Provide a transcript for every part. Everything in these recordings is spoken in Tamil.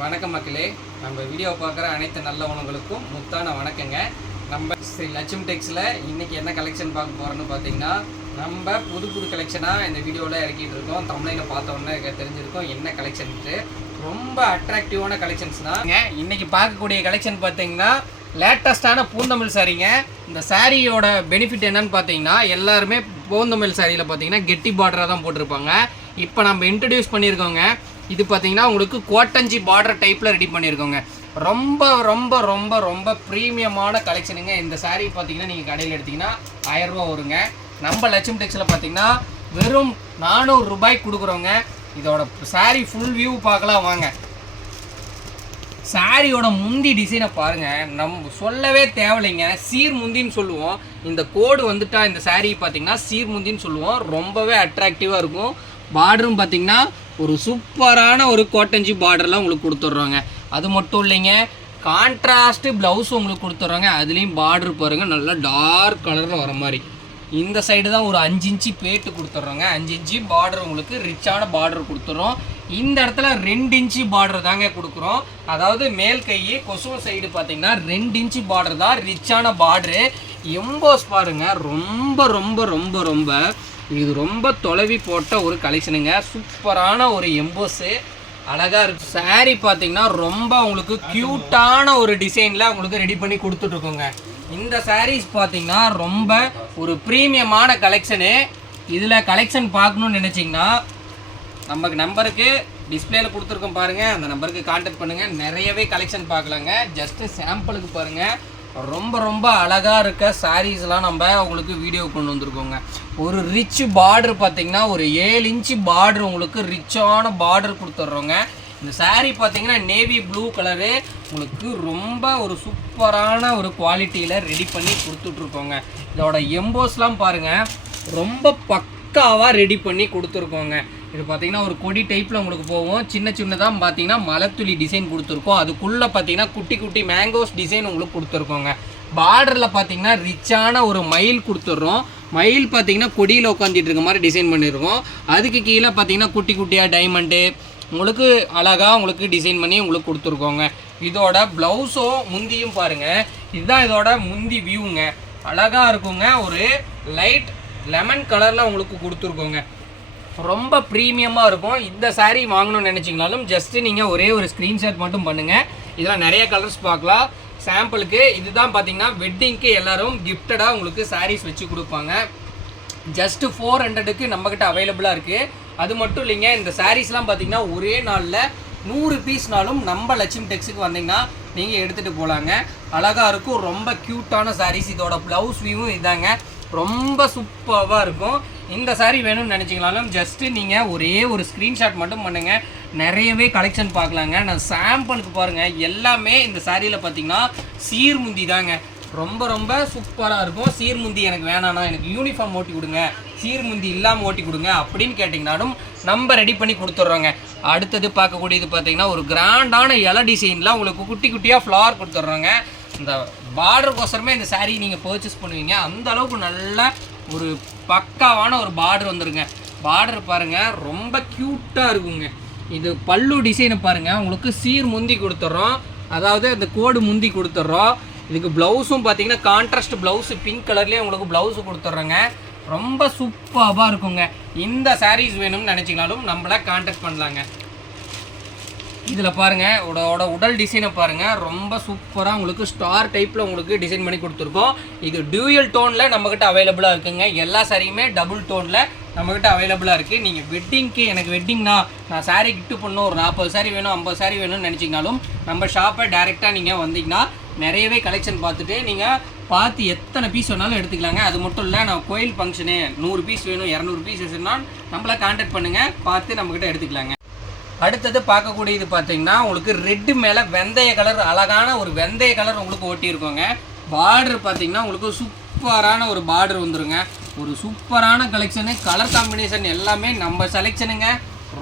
வணக்கம் மக்களே, நம்ம வீடியோ பார்க்குற அனைத்து நல்ல உணவுகளுக்கும் முத்தான வணக்கங்க. நம்ம ஸ்ரீ லட்சுமி டெக்ஸில் இன்றைக்கி என்ன கலெக்ஷன் பார்க்க போகிறோன்னு பார்த்தீங்கன்னா, நம்ம புது கலெக்ஷனாக இந்த வீடியோவில் இறக்கிட்டு இருக்கோம். தமிழில் பார்த்தோன்னே தெரிஞ்சிருக்கோம் என்ன கலெக்ஷன்ட்டு. ரொம்ப அட்ராக்டிவான கலெக்ஷன்ஸ் தாங்க. இன்றைக்கி பார்க்கக்கூடிய கலெக்ஷன் பார்த்தீங்கன்னா லேட்டஸ்ட்டான பூந்தமிழ் சாரீங்க. இந்த சாரியோட பெனிஃபிட் என்னன்னு பார்த்தீங்கன்னா, எல்லாருமே பூந்தமிழ் சாரியில் பார்த்தீங்கன்னா கெட்டி பார்டராக தான் போட்டிருப்பாங்க. இப்போ நம்ம இன்ட்ரடியூஸ் பண்ணியிருக்கோங்க. இது பார்த்தீங்கன்னா உங்களுக்கு கோட்டஞ்சி பார்டர் டைப்பில் ரெடி பண்ணியிருக்கோங்க. ரொம்ப ரொம்ப ரொம்ப ரொம்ப ப்ரீமியமான கலெக்ஷனுங்க. இந்த சாரீ பார்த்தீங்கன்னா நீங்கள் கடையில் எடுத்திங்கன்னா 1000 ரூபா வருங்க. நம்ம லட்சுமி டெக்ஸில் பார்த்தீங்கன்னா வெறும் 400 ரூபாய்க்கு கொடுக்குறோங்க. இதோட சாரீ ஃபுல் வியூ பார்க்கலாம் வாங்க. சாரியோட முந்தி டிசைனை பாருங்கள், நம்ம சொல்லவே தேவையில்லைங்க. சீர் முந்தின்னு சொல்லுவோம். இந்த கோடு வந்துட்டா இந்த சாரீ பார்த்தீங்கன்னா சீர் முந்தின்னு சொல்லுவோம். ரொம்பவே அட்ராக்டிவாக இருக்கும். பார்டரும் பார்த்தீங்கன்னா ஒரு சூப்பரான ஒரு கோட்டஞ்சி பார்டர்லாம் உங்களுக்கு கொடுத்துட்றோங்க. அது மட்டும் இல்லைங்க, கான்ட்ராஸ்ட்டு ப்ளவுஸ் உங்களுக்கு கொடுத்துட்றாங்க. அதுலேயும் பார்டர் பாருங்கள், நல்லா டார்க் கலரில் வர மாதிரி. இந்த சைடு தான் ஒரு 5 இன்ச்சு பேட்டு கொடுத்துட்றோங்க. 5 இன்ச்சு பார்டர் உங்களுக்கு ரிச்சான பார்டர் கொடுத்துட்றோம். இந்த இடத்துல 2 இன்ச்சு பார்டர் தாங்க கொடுக்குறோம். அதாவது மேல் கை கொசுவ சைடு பார்த்தீங்கன்னா 2 இன்ச்சு பார்டர் தான் ரிச்சான பார்டரு. எம்போஸ் பாருங்கள், ரொம்ப ரொம்ப ரொம்ப ரொம்ப இது ரொம்ப தொலைவி போட்ட ஒரு கலெக்ஷனுங்க. சூப்பரான ஒரு எம்போஸு, அழகாக இருக்குது. சாரீ பார்த்தீங்கன்னா ரொம்ப உங்களுக்கு க்யூட்டான ஒரு டிசைனில் உங்களுக்கு ரெடி பண்ணி கொடுத்துட்ருக்கோங்க. இந்த சாரீஸ் பார்த்தீங்கன்னா ரொம்ப ஒரு ப்ரீமியமான கலெக்ஷனு. இதில் கலெக்ஷன் பார்க்கணுன்னு நினச்சிங்கன்னா நமக்கு நம்பருக்கு டிஸ்பிளேயில் கொடுத்துருக்கோம் பாருங்கள், அந்த நம்பருக்கு கான்டாக்ட் பண்ணுங்கள். நிறையவே கலெக்ஷன் பார்க்கலாங்க. ஜஸ்ட்டு சாம்பிளுக்கு பாருங்கள். ரொம்ப ரொம்ப அழகாக இருக்க சாரீஸ்லாம் நம்ம உங்களுக்கு வீடியோ கொண்டு வந்திருக்கோங்க. ஒரு ரிச் பார்டர் பார்த்தீங்கன்னா ஒரு 7 இன்ச்சு பார்டர் உங்களுக்கு ரிச்சான பார்டர் கொடுத்துட்றோங்க. இந்த சாரீ பார்த்தீங்கன்னா நேவி ப்ளூ கலரு உங்களுக்கு ரொம்ப ஒரு சூப்பரான ஒரு குவாலிட்டியில் ரெடி பண்ணி கொடுத்துட்ருக்கோங்க. இதோட எம்போஸ்லாம் பாருங்கள், ரொம்ப பக்காவாக ரெடி பண்ணி கொடுத்துருக்கோங்க. இது பார்த்தீங்கன்னா ஒரு கொடி டைப்பில் உங்களுக்கு போகும். சின்னதாக பார்த்தீங்கன்னா மலைத்துளி டிசைன் கொடுத்துருக்கோம். அதுக்குள்ளே பார்த்தீங்கன்னா குட்டி குட்டி மேங்கோஸ் டிசைன் உங்களுக்கு கொடுத்துருக்கோங்க. பார்டரில் பார்த்தீங்கன்னா ரிச்சான ஒரு மயில் கொடுத்துட்றோம். மயில் பார்த்தீங்கன்னா கொடியில் உட்காந்துட்டு இருக்க மாதிரி டிசைன் பண்ணியிருக்கோம். அதுக்கு கீழே பார்த்தீங்கன்னா குட்டி குட்டியாக டைமண்டு உங்களுக்கு அழகாக உங்களுக்கு டிசைன் பண்ணி உங்களுக்கு கொடுத்துருக்கோங்க. இதோட ப்ளவுஸும் முந்தியும் பாருங்கள், இதுதான் இதோட முந்தி வியூங்க. அழகாக இருக்குங்க. ஒரு லைட் லெமன் கலரில் உங்களுக்கு கொடுத்துருக்கோங்க. ரொம்ப ப்ரீமியமாக இருக்கும். இந்த சாரீ வாங்கணும்னு நினச்சிங்கனாலும் ஜஸ்ட்டு நீங்கள் ஒரே ஒரு ஸ்க்ரீன்ஷாட் மட்டும் பண்ணுங்கள். இதில் நிறைய கலர்ஸ் பார்க்கலாம். சாம்பிளுக்கு இதுதான் பார்த்தீங்கன்னா வெட்டிங்க்கு எல்லோரும் கிஃப்டடாக உங்களுக்கு சாரீஸ் வச்சு கொடுப்பாங்க. ஜஸ்ட்டு 400க்கு நம்மக்கிட்ட அவைலபிளாக இருக்குது. அது மட்டும் இல்லைங்க, இந்த சாரீஸ்லாம் பார்த்தீங்கன்னா ஒரே நாளில் 100 பீஸ்னாலும் நம்ம லட்சுமி டெக்ஸுக்கு வந்தீங்கன்னா நீங்கள் எடுத்துகிட்டு போகலாங்க. அழகாக இருக்கும். ரொம்ப க்யூட்டான சாரீஸ். இதோட ப்ளவுஸ் வியூவும் இதாங்க. ரொம்ப சூப்பராக இருக்கும். இந்த சாரீ வேணும்னு நினச்சிங்களாலும் ஜஸ்ட்டு நீங்கள் ஒரே ஒரு ஸ்க்ரீன்ஷாட் மட்டும் பண்ணுங்கள். நிறையவே கலெக்ஷன் பார்க்கலாங்க. நான் சாம்பிளுக்கு பாருங்கள், எல்லாமே இந்த சாரியில் பார்த்தீங்கன்னா சீர்முந்தி தாங்க. ரொம்ப ரொம்ப சூப்பராக இருக்கும். சீர்முந்தி எனக்கு வேணாண்ணா, எனக்கு யூனிஃபார்ம் ஓட்டி கொடுங்க, சீர்முந்தி இல்லாமல் ஓட்டி கொடுங்க அப்படின்னு கேட்டிங்கனாலும் நம்ம ரெடி பண்ணி கொடுத்துட்றோங்க. அடுத்தது பார்க்கக்கூடியது பார்த்தீங்கன்னா ஒரு கிராண்டான இலை டிசைனில் உங்களுக்கு குட்டி குட்டியாக ஃப்ளவர் கொடுத்துட்றோங்க. இந்த பார்டருக்கோசரமே இந்த சாரீ நீங்கள் பர்ச்சேஸ் பண்ணுவீங்க. அந்த அளவுக்கு நல்ல ஒரு பக்காவான ஒரு பார்டர் வந்துருங்க. பார்டர் பாருங்கள், ரொம்ப க்யூட்டாக இருக்குங்க. இது பல்லு டிசைனை பாருங்கள், உங்களுக்கு சீர் முந்தி கொடுத்துட்றோம். அதாவது இந்த கோடு முந்தி கொடுத்துட்றோம். இதுக்கு ப்ளவுஸும் பார்த்தீங்கன்னா கான்ட்ராஸ்ட் ப்ளவுஸு பிங்க் கலர்லேயே உங்களுக்கு ப்ளவுஸு கொடுத்துட்றோங்க. ரொம்ப சூப்பராக இருக்குங்க. இந்த சாரீஸ் வேணும்னு நினச்சிங்கனாலும் நம்மளை கான்டாக்ட் பண்ணலாங்க. இதில் பாருங்கள், இதோட உடல் டிசைனை பாருங்கள், ரொம்ப சூப்பராக உங்களுக்கு ஸ்டார் டைப்பில் உங்களுக்கு டிசைன் பண்ணி கொடுத்துருக்கோம். இது டியூயல் டோனில் நம்மக்கிட்ட அவைலபிளாக இருக்குங்க. எல்லா சாரியுமே டபுள் டோனில் நம்மக்கிட்ட அவைலபிளாக இருக்குது. நீங்கள் வெட்டிங்க்கு எனக்கு வெட்டிங்னா நான் சாரீ கிஃப்ட் பண்ணணும், ஒரு 40 சாரீ வேணும், 50 சாரீ வேணும்னு நினச்சிங்கனாலும் நம்ம ஷாப்பை டைரெக்டாக நீங்கள் வந்தீங்கன்னா நிறையவே கலெக்ஷன் பார்த்துட்டு நீங்கள் பார்த்து எத்தனை பீஸ் வேணாலும் எடுத்துக்கலாங்க. அது மட்டும் இல்லை, நான் கோயில் ஃபங்க்ஷனு 100 பீஸ் வேணும், 200 பீஸ் வேணும்னா நம்மளை கான்டாக்ட் பண்ணுங்கள், பார்த்து நம்மக்கிட்ட எடுத்துக்கலாங்க. அடுத்தது பார்க்கக்கூடியது பார்த்தீங்கன்னா உங்களுக்கு ரெட்டு மேலே வெந்தய கலர், அழகான ஒரு வெந்தய கலர் உங்களுக்கு ஓட்டியிருக்கோங்க. பார்டர் பார்த்தீங்கன்னா உங்களுக்கு சூப்பரான ஒரு பார்டர் வந்துருங்க. ஒரு சூப்பரான கலெக்ஷனு. கலர் காம்பினேஷன் எல்லாமே நம்ம செலெக்ஷனுங்க.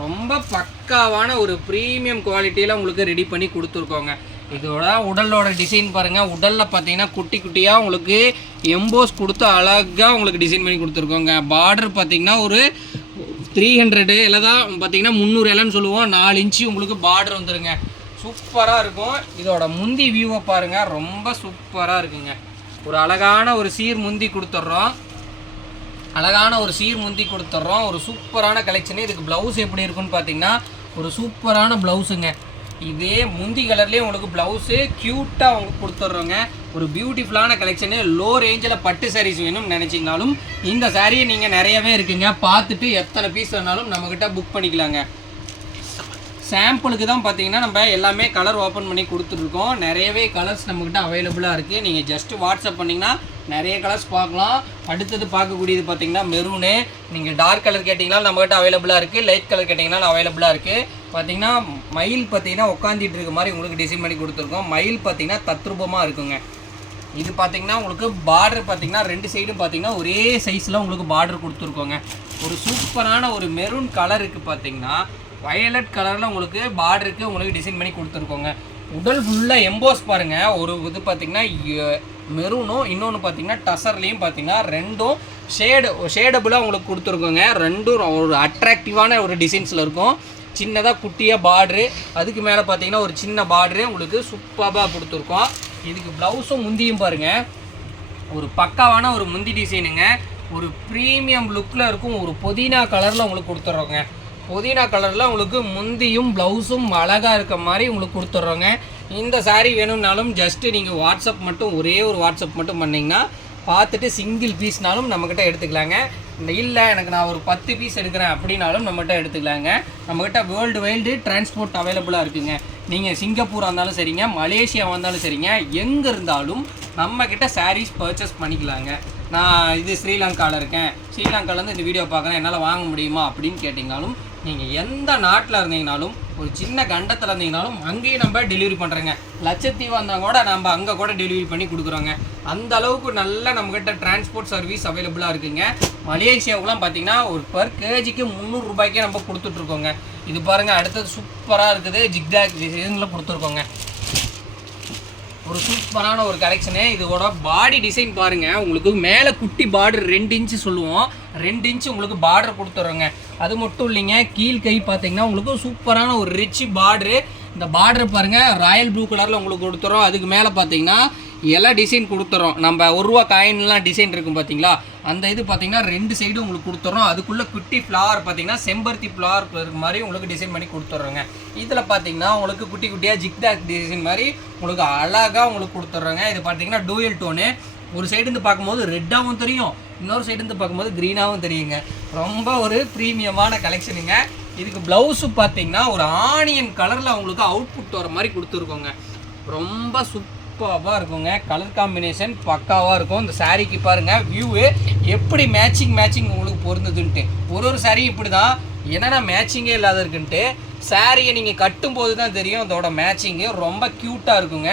ரொம்ப பக்காவான ஒரு ப்ரீமியம் குவாலிட்டியில் உங்களுக்கு ரெடி பண்ணி கொடுத்துருக்கோங்க. இதோட உடலோட டிசைன் பாருங்கள். உடலில் பார்த்தீங்கன்னா குட்டி குட்டியாக உங்களுக்கு எம்போஸ் கொடுத்து அழகாக உங்களுக்கு டிசைன் பண்ணி கொடுத்துருக்கோங்க. பார்டர் பார்த்தீங்கன்னா ஒரு 300 இல்லை தான் பார்த்தீங்கன்னா 300 இலன்னு சொல்லுவோம். 4 இன்ச்சு உங்களுக்கு பார்டர் வந்துருங்க. சூப்பராக இருக்கும். இதோட முந்தி வியூவை பாருங்கள், ரொம்ப சூப்பராக இருக்குங்க. ஒரு அழகான ஒரு சீர் முந்தி கொடுத்துட்றோம், ஒரு சூப்பரான கலெக்ஷனு. இதுக்கு ப்ளவுஸ் எப்படி இருக்குன்னு பார்த்தீங்கன்னா ஒரு சூப்பரான ப்ளவுஸுங்க. இதே முந்தி கலர்லேயே உங்களுக்கு ப்ளவுஸு க்யூட்டாக உங்களுக்கு கொடுத்துட்றோங்க. ஒரு பியூட்டிஃபுல்லான கலெக்ஷனு. லோ ரேஞ்சில் பட்டு சாரீஸ் வேணும்னு நினச்சிங்கனாலும் இந்த சாரியை நீங்கள் நிறையவே இருக்குங்க. பார்த்துட்டு எத்தனை பீஸ் வேணாலும் நம்மக்கிட்ட புக் பண்ணிக்கலாங்க. சாம்பிளுக்கு தான் பார்த்தீங்கன்னா நம்ம எல்லாமே கலர் ஓப்பன் பண்ணி கொடுத்துட்ருக்கோம். நிறையவே கலர்ஸ் நம்மக்கிட்ட அவைலபிளாக இருக்குது. நீங்கள் ஜஸ்ட்டு வாட்ஸ்அப் பண்ணிங்கன்னா நிறைய கலர்ஸ் பார்க்கலாம். அடுத்தது பார்க்கக்கூடியது பார்த்தீங்கன்னா மெரூனு. நீங்கள் டார்க் கலர் கேட்டிங்கன்னா நம்மக்கிட்ட அவைலபிளாக இருக்குது, லைட் கலர் கேட்டிங்கன்னா அவைலபிளாக இருக்குது. பார்த்தீங்கன்னா மயில் பார்த்தீங்கன்னா உட்காந்துட்டு இருக்க மாதிரி உங்களுக்கு டிசைன் பண்ணி கொடுத்துருக்கோம். மயில் பார்த்தீங்கன்னா தத்ரூபமாக இருக்குங்க. இது பார்த்தீங்கன்னா உங்களுக்கு பார்டர் பார்த்தீங்கன்னா 2 சைடும் பார்த்தீங்கன்னா ஒரே சைஸில் உங்களுக்கு பார்டர் கொடுத்துருக்கோங்க. ஒரு சூப்பரான ஒரு மெரூன் கலருக்கு பார்த்தீங்கன்னா வயலட் கலரில் உங்களுக்கு பார்டருக்கு உங்களுக்கு டிசைன் பண்ணி கொடுத்துருக்கோங்க. உடல் ஃபுல்லாக எம்போஸ் பாருங்கள். ஒரு இது பார்த்திங்கன்னா மெரூனும் இன்னொன்று பார்த்திங்கன்னா டசர்லேயும் பார்த்திங்கன்னா ரெண்டும் ஷேடபுளாக உங்களுக்கு கொடுத்துருக்கோங்க. ரெண்டும் ஒரு அட்ராக்டிவான ஒரு டிசைன்ஸில் இருக்கும். சின்னதாக குட்டியாக பார்ட்ரு, அதுக்கு மேலே பார்த்திங்கன்னா ஒரு சின்ன பார்ட்ரு உங்களுக்கு சூப்பராக கொடுத்துருக்கோம். இதுக்கு ப்ளவுஸும் முந்தியும் பாருங்கள், ஒரு பக்காவான ஒரு முந்தி டிசைனுங்க. ஒரு ப்ரீமியம் லுக்கில் இருக்கும். ஒரு புதினா கலரில் உங்களுக்கு கொடுத்துட்றோங்க. புதினா கலரில் உங்களுக்கு முந்தியும் ப்ளவுஸும் அழகாக இருக்க மாதிரி உங்களுக்கு கொடுத்துட்றோங்க. இந்த சாரீ வேணும்னாலும் ஜஸ்ட்டு நீங்கள் வாட்ஸ்அப் மட்டும் ஒரே ஒரு வாட்ஸ்அப் மட்டும் பண்ணிங்கன்னா பார்த்துட்டு சிங்கிள் பீஸ்னாலும் நம்மக்கிட்ட எடுத்துக்கலாங்க. இல்லை எனக்கு நான் ஒரு 10 பீஸ் எடுக்கிறேன் அப்படின்னாலும் நம்மகிட்ட எடுத்துக்கலாங்க. நம்மக்கிட்ட வேர்ல்டு வைல்டு டிரான்ஸ்போர்ட் அவைலபிளாக இருக்குங்க. நீங்கள் சிங்கப்பூராக இருந்தாலும் சரிங்க, மலேசியாவாக இருந்தாலும் சரிங்க, எங்கே இருந்தாலும் நம்மக்கிட்ட சாரீஸ் பர்ச்சேஸ் பண்ணிக்கலாங்க. நான் இது ஸ்ரீலங்காவில் இருக்கேன், ஸ்ரீலங்காவிலேருந்து இந்த வீடியோ பார்க்குறேன், என்னால் வாங்க முடியுமா அப்படின்னு கேட்டிங்கனாலும் நீங்கள் எந்த நாட்டில் இருந்தீங்கனாலும் ஒரு சின்ன கண்டத்தில் இருந்தீங்கனாலும் அங்கேயும் நம்ம டெலிவரி பண்ணுறோங்க. லட்சத்தீவாக இருந்தால் கூட நம்ம அங்கே கூட டெலிவரி பண்ணி கொடுக்குறோங்க. அந்த அளவுக்கு நல்ல நம்மக்கிட்ட டிரான்ஸ்போர்ட் சர்வீஸ் அவைலபிளாக இருக்குங்க. மலேசியாவுக்குலாம் பார்த்தீங்கன்னா ஒரு பர் கேஜிக்கு 300 ரூபாய்க்கே நம்ம கொடுத்துட்ருக்கோங்க. இது பாருங்கள், அடுத்தது சூப்பராக இருக்குது. ஜிக்டாக் டிசைனில் கொடுத்துருக்கோங்க. ஒரு சூப்பரான ஒரு கலெக்ஷனு. இதோட பாடி டிசைன் பாருங்கள், உங்களுக்கு மேலே குட்டி பார்டர் 2 இன்ச்சு சொல்லுவோம், 2 இன்ச்சு உங்களுக்கு பார்டர் கொடுத்துட்றோங்க. அது மட்டும் இல்லைங்க, கீழ் கை பார்த்தீங்கன்னா உங்களுக்கு சூப்பரான ஒரு ரிச் பார்டரு. இந்த பார்டர் பாருங்கள், ராயல் ப்ளூ கலரில் உங்களுக்கு கொடுத்துறோம். அதுக்கு மேலே பார்த்தீங்கன்னா எல்லா டிசைன் கொடுத்துறோம். நம்ம 1 ரூபா காயின்லாம் டிசைன் இருக்கும் பார்த்தீங்களா, அந்த இது பார்த்தீங்கன்னா 2 சைடும் உங்களுக்கு கொடுத்துறோம். அதுக்குள்ளே குட்டி ஃப்ளவர் பார்த்தீங்கன்னா செம்பருத்தி ஃப்ளவர் இருக்க மாதிரி உங்களுக்கு டிசைன் பண்ணி கொடுத்துட்றோங்க. இதில் பார்த்தீங்கன்னா உங்களுக்கு குட்டி குட்டியாக ஜிக்டாக் டிசைன் மாதிரி உங்களுக்கு அழகாக உங்களுக்கு கொடுத்துட்றோங்க. இது பார்த்தீங்கன்னா டூயல் டோனு. ஒரு சைடு இருந்து பார்க்கும்போது ரெட்டாகவும் தெரியும், இன்னொரு சைடு இருந்து பார்க்கும்போது க்ரீனாகவும் தெரியுங்க. ரொம்ப ஒரு ப்ரீமியமான கலெக்ஷனுங்க. இதுக்கு ப்ளவுஸு பார்த்தீங்கன்னா ஒரு ஆனியன் கலரில் உங்களுக்கு அவுட்புட் வர மாதிரி கொடுத்துருக்கோங்க. ரொம்ப சூப்பராக இருக்குங்க. கலர் காம்பினேஷன் பக்காவாக இருக்கும். இந்த சாரீக்கு பாருங்கள் வியூவு எப்படி மேட்சிங் உங்களுக்கு பொருந்ததுன்ட்டு. ஒரு சாரீ இப்படி தான், என்னென்னா மேட்சிங்கே இல்லாத இருக்குன்ட்டு சாரியை நீங்கள் கட்டும்போது தான் தெரியும் அதோட மேட்சிங்கு. ரொம்ப க்யூட்டாக இருக்குங்க.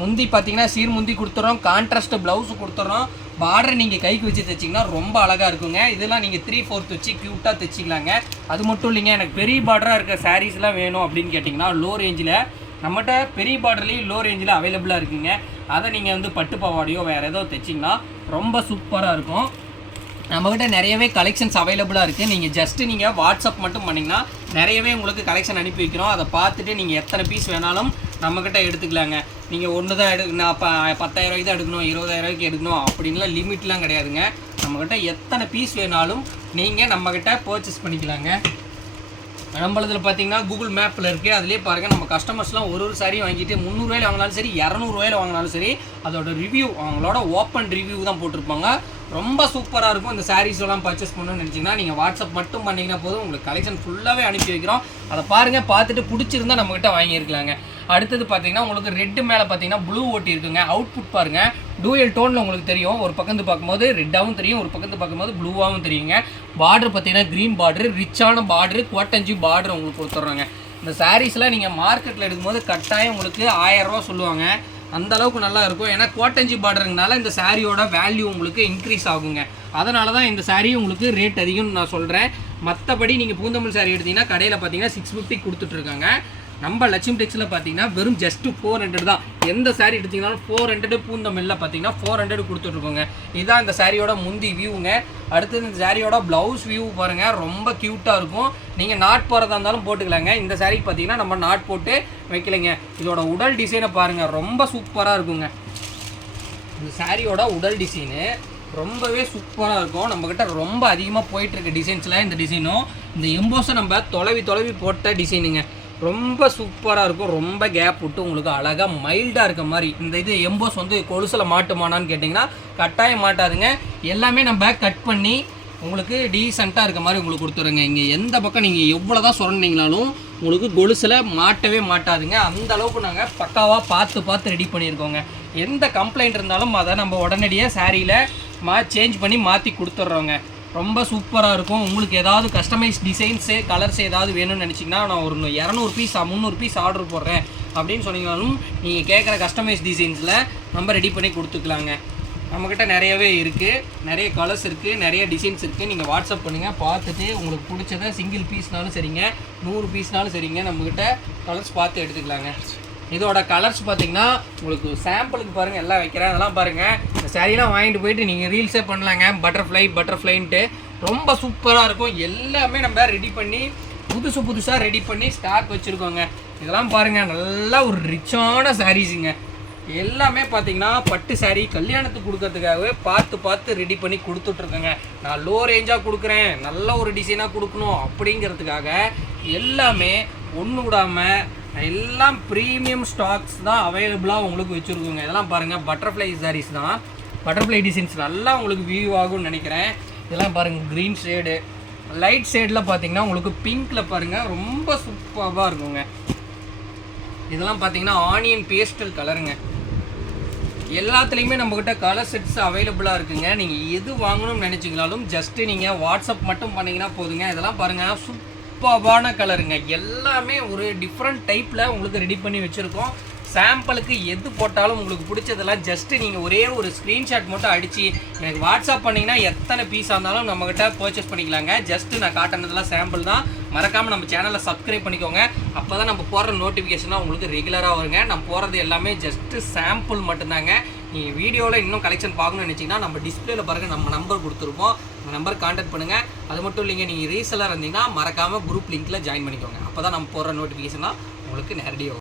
முந்தி பார்த்தீங்கன்னா சீர் முந்தி கொடுத்துறோம், கான்ட்ராஸ்ட்டு ப்ளவுஸு கொடுத்துறோம். பார்டர் நீங்கள் கைக்கு வச்சு தைச்சிங்கன்னா ரொம்ப அழகாக இருக்குங்க. இதெல்லாம் நீங்கள் 3/4 வச்சு க்யூட்டாக தைச்சிக்கலாங்க. அது மட்டும் இல்லைங்க, எனக்கு பெரிய பார்டராக இருக்க சாரீஸ்லாம் வேணும் அப்படின்னு கேட்டிங்கன்னா லோ ரேஞ்சில் நம்மகிட்ட பெரிய பார்டர்லேயும் லோ ரேஞ்சில் அவைலபிளாக இருக்குங்க. அதை நீங்கள் வந்து பட்டு பாவாடையோ வேறு ஏதோ தைச்சிங்கன்னா ரொம்ப சூப்பராக இருக்கும். நம்மக்கிட்ட நிறையவே கலெக்ஷன்ஸ் அவைலபிளாக இருக்குது. நீங்கள் ஜஸ்ட்டு நீங்கள் வாட்ஸ்அப் மட்டும் பண்ணிங்கன்னா நிறையவே உங்களுக்கு கலெக்ஷன் அனுப்பி வைக்கிறோம். அதை பார்த்துட்டு நீங்கள் எத்தனை பீஸ் வேணாலும் நம்மக்கிட்ட எடுத்துக்கலாங்க. நீங்கள் ஒன்று தான் நான் 10,000 ரூபாய்க்கு தான் எடுக்கணும், 20,000 ரூபாய்க்கு எடுக்கணும் அப்படின்லாம் லிமிட்லாம் கிடையாதுங்க. நம்மக்கிட்ட எத்தனை பீஸ் வேணாலும் நீங்கள் நம்மக்கிட்ட பர்ச்சேஸ் பண்ணிக்கலாங்க. நம்மளதில் பார்த்தீங்கன்னா கூகுள் மேப்பில் இருக்குது, அதிலே பாருங்கள். நம்ம கஸ்டமர்ஸ்லாம் ஒரு சாரீ வாங்கிட்டு 300 ரூபாயில் வாங்கினாலும் சரி, 200 ரூபாயில் வாங்கினாலும் சரி, அதோட ரிவ்யூ அவங்களோட ஓப்பன் ரிவ்யூ தான் போட்டிருப்பாங்க. ரொம்ப சூப்பராக இருக்கும். இந்த சாரீஸ் எல்லாம் பர்ச்சேஸ் பண்ணணும்னு நினச்சிங்கன்னா நீங்கள் வாட்ஸ்அப் மட்டும் பண்ணிங்கன்னா போதும், உங்களுக்கு கலெக்ஷன் ஃபுல்லாகவே அனுப்பி வைக்கிறோம். அதை பாருங்கள், பார்த்துட்டு பிடிச்சிருந்தா நம்மக்கிட்ட வாங்கியிருக்கலாங்க. அடுத்தது பார்த்தீங்கன்னா உங்களுக்கு ரெட்டு மேலே பார்த்தீங்கன்னா ப்ளூ ஓட்டி இருக்குங்க. அவுட்புட் பாருங்கள், டூயல் டோனில் உங்களுக்கு தெரியும். ஒரு பக்கத்து பார்க்கும்போது ரெட்டாகவும் தெரியும், ஒரு பக்கத்து பார்க்கும்போது ப்ளூவாகவும் தெரியுங்க. பார்டர் பார்த்தீங்கன்னா க்ரீன் பார்டரு, ரிச்சான பார்டரு, கோட்டஞ்சி பார்டர் உங்களுக்கு கொடுத்துட்றாங்க. இந்த சாரீஸ்லாம் நீங்கள் மார்க்கெட்டில் எடுக்கும்போது கட்டாயம் உங்களுக்கு 1000 ரூபா சொல்லுவாங்க. அந்த அளவுக்கு நல்லா இருக்கும். ஏன்னா கோட்டஞ்சி பார்டருங்கனால இந்த சாரியோட வேல்யூ உங்களுக்கு இன்க்ரீஸ் ஆகுங்க. அதனால தான் இந்த சாரீ உங்களுக்கு ரேட் அதிகம்னு நான் சொல்கிறேன். மற்றபடி நீங்கள் பூந்தமிழ் சாரீ எடுத்திங்கன்னா கடையில் பார்த்தீங்கன்னா 650 கொடுத்துட்ருக்காங்க. நம்ம லட்சுமி டெக்ஸில் பார்த்தீங்கன்னா வெறும் ஜஸ்ட் 400 தான். எந்த சாரீ எடுத்தீங்கன்னாலும் 400 பூந்தமில்ல பார்த்தீங்கன்னா 400 கொடுத்துட்ருக்கோங்க. இதுதான் இந்த சாரியோட முந்தி வியூங்க. அடுத்து இந்த சாரியோட ப்ளவுஸ் வியூ பாருங்கள், ரொம்ப க்யூட்டாக இருக்கும். நீங்கள் நாட் போகிறதா இருந்தாலும் போட்டுக்கலாங்க. இந்த சாரீ பார்த்தீங்கன்னா நம்ம நாட் போட்டு வைக்கலைங்க. இதோட உடல் டிசைனை பாருங்கள், ரொம்ப சூப்பராக இருக்குங்க. இந்த சாரியோட உடல் டிசைனு ரொம்பவே சூப்பராக இருக்கும். நம்மக்கிட்ட ரொம்ப அதிகமாக போயிட்டுருக்க டிசைன்ஸில் இந்த டிசைனும் இந்த எம்போஸை நம்ம தொலைவி போட்ட டிசைனுங்க. ரொம்ப சூப்பராக இருக்கும். ரொம்ப கேப் விட்டு உங்களுக்கு அழகாக மைல்டாக இருக்க மாதிரி. இந்த இது எம்போஸ் வந்து கொலுசில் மாட்டுமானான்னு கேட்டிங்கன்னா கட்டாயம் மாட்டாதுங்க. எல்லாமே நம்ம கட் பண்ணி உங்களுக்கு டீசெண்டாக இருக்க மாதிரி உங்களுக்கு கொடுத்துருங்க. இங்கே எந்த பக்கம் நீங்கள் எவ்வளோ தான் சுரண்டிங்கனாலும் உங்களுக்கு கொலுசில் மாட்டவே மாட்டாதுங்க. அந்த அளவுக்கு நாங்கள் பக்காவாக பார்த்து ரெடி பண்ணியிருக்கோங்க. எந்த கம்ப்ளைண்ட் இருந்தாலும் அதை நம்ம உடனடியாக சாரியில் சேஞ்ச் பண்ணி மாற்றி கொடுத்துட்றோங்க. ரொம்ப சூப்பராக இருக்கும். உங்களுக்கு ஏதாவது கஸ்டமைஸ் டிசைன்ஸு கலர்ஸ் ஏதாவது வேணும்னு நினச்சிங்கன்னா நான் ஒரு 200 பீஸ் 300 பீஸ் ஆர்டர் போடுறேன் அப்படின்னு சொன்னீங்கனாலும் நீங்கள் கேட்குற கஸ்டமைஸ் டிசைன்ஸில் நம்ம ரெடி பண்ணி கொடுத்துக்கலாங்க. நம்மக்கிட்ட நிறையவே இருக்குது, நிறைய கலர்ஸ் இருக்குது, நிறைய டிசைன்ஸ் இருக்குது. நீங்கள் வாட்ஸ்அப் பண்ணுங்கள், பார்த்துட்டு உங்களுக்கு பிடிச்சதை சிங்கிள் பீஸ்னாலும் சரிங்க, 100 பீஸ்னாலும் சரிங்க, நம்மக்கிட்ட கலர்ஸ் பார்த்து எடுத்துக்கலாங்க. இதோட கலர்ஸ் பார்த்தீங்கன்னா உங்களுக்கு சாம்பிளுக்கு பாருங்கள் எல்லாம் வைக்கிறேன். அதெல்லாம் பாருங்கள், இந்த சாரீலாம் வாங்கிட்டு போயிட்டு நீங்கள் ரீல்ஸே பண்ணலாங்க. பட்டர்ஃப்ளைன்ட்டு ரொம்ப சூப்பராக இருக்கும். எல்லாமே நம்ம ரெடி பண்ணி புதுசாக ரெடி பண்ணி ஸ்டாக் வச்சுருக்கோங்க. இதெல்லாம் பாருங்கள், நல்லா ஒரு ரிச்சான சாரீஸுங்க. எல்லாமே பார்த்தீங்கன்னா பட்டு சாரீ கல்யாணத்துக்கு கொடுக்கறதுக்காகவே பார்த்து ரெடி பண்ணி கொடுத்துட்ருக்கேங்க. நான் லோ ரேஞ்சாக கொடுக்குறேன், நல்ல ஒரு டிசைனாக கொடுக்கணும் அப்படிங்கிறதுக்காக எல்லாமே ஒன்று விடாமல் எல்லாம் ப்ரீமியம் ஸ்டாக்ஸ் தான் அவைலபிளாக உங்களுக்கு வச்சுருக்கோங்க. இதெல்லாம் பாருங்கள், பட்டர்ஃப்ளை சாரீஸ் தான். பட்டர்ஃப்ளை டிசைன்ஸ் நல்லா உங்களுக்கு வியூ ஆகும்னு நினைக்கிறேன். இதெல்லாம் பாருங்கள், க்ரீன் ஷேடு, லைட் ஷேடில் பார்த்தீங்கன்னா உங்களுக்கு பிங்க்கில் பாருங்கள் ரொம்ப சூப்பராக இருக்குங்க. இதெல்லாம் பார்த்தீங்கன்னா ஆனியன் பேஸ்டல் கலருங்க. எல்லாத்துலேயுமே நம்மக்கிட்ட கலர் செட்ஸ் அவைலபிளாக இருக்குங்க. நீங்கள் எது வாங்கணும்னு நினச்சிங்கனாலும் ஜஸ்ட்டு நீங்கள் வாட்ஸ்அப் மட்டும் பண்ணிங்கன்னா போதுங்க. இதெல்லாம் பாருங்கள், சூப்பரான கலருங்க. எல்லாமே ஒரு டிஃப்ரெண்ட் டைப்பில் உங்களுக்கு ரெடி பண்ணி வச்சுருக்கோம். சாம்பிளுக்கு எது போட்டாலும் உங்களுக்கு பிடிச்சதெல்லாம் ஜஸ்ட்டு நீங்கள் ஒரே ஒரு ஸ்க்ரீன்ஷாட் மட்டும் அடித்து எனக்கு வாட்ஸ்அப் பண்ணிங்கன்னா எத்தனை பீஸாக இருந்தாலும் நம்மக்கிட்ட பர்ச்சேஸ் பண்ணிக்கலாங்க. ஜஸ்ட்டு நான் காட்டினதெல்லாம் சாம்பிள் தான். மறக்காமல் நம்ம சேனலை சப்ஸ்கிரைப் பண்ணிக்கோங்க. அப்போ தான் நம்ம போடுற நோட்டிஃபிகேஷனாக உங்களுக்கு ரெகுலராக வருங்க. நம்ம போகிறது எல்லாமே ஜஸ்ட்டு சாம்பிள் மட்டும்தாங்க. நீங்கள் வீடியோவில் இன்னும் கலெக்ஷன் பார்க்கணும்னு நினச்சிங்கன்னா நம்ம டிஸ்பிளேல பாருங்கள், நம்ம நம்பர் கொடுத்துருப்போம். அந்த நம்பர் கான்டாக்ட் பண்ணுங்கள். அது மட்டும் இல்லைங்க, நீங்கள் ரீசெல்லர் இருந்தீங்கன்னா மறக்காமல் குரூப் லிங்க்கில் ஜாயின் பண்ணிக்கோங்க. அப்போ தான் நம்ம போடுற நோட்டிஃபிகேஷனாக உங்களுக்கு நேரடியாக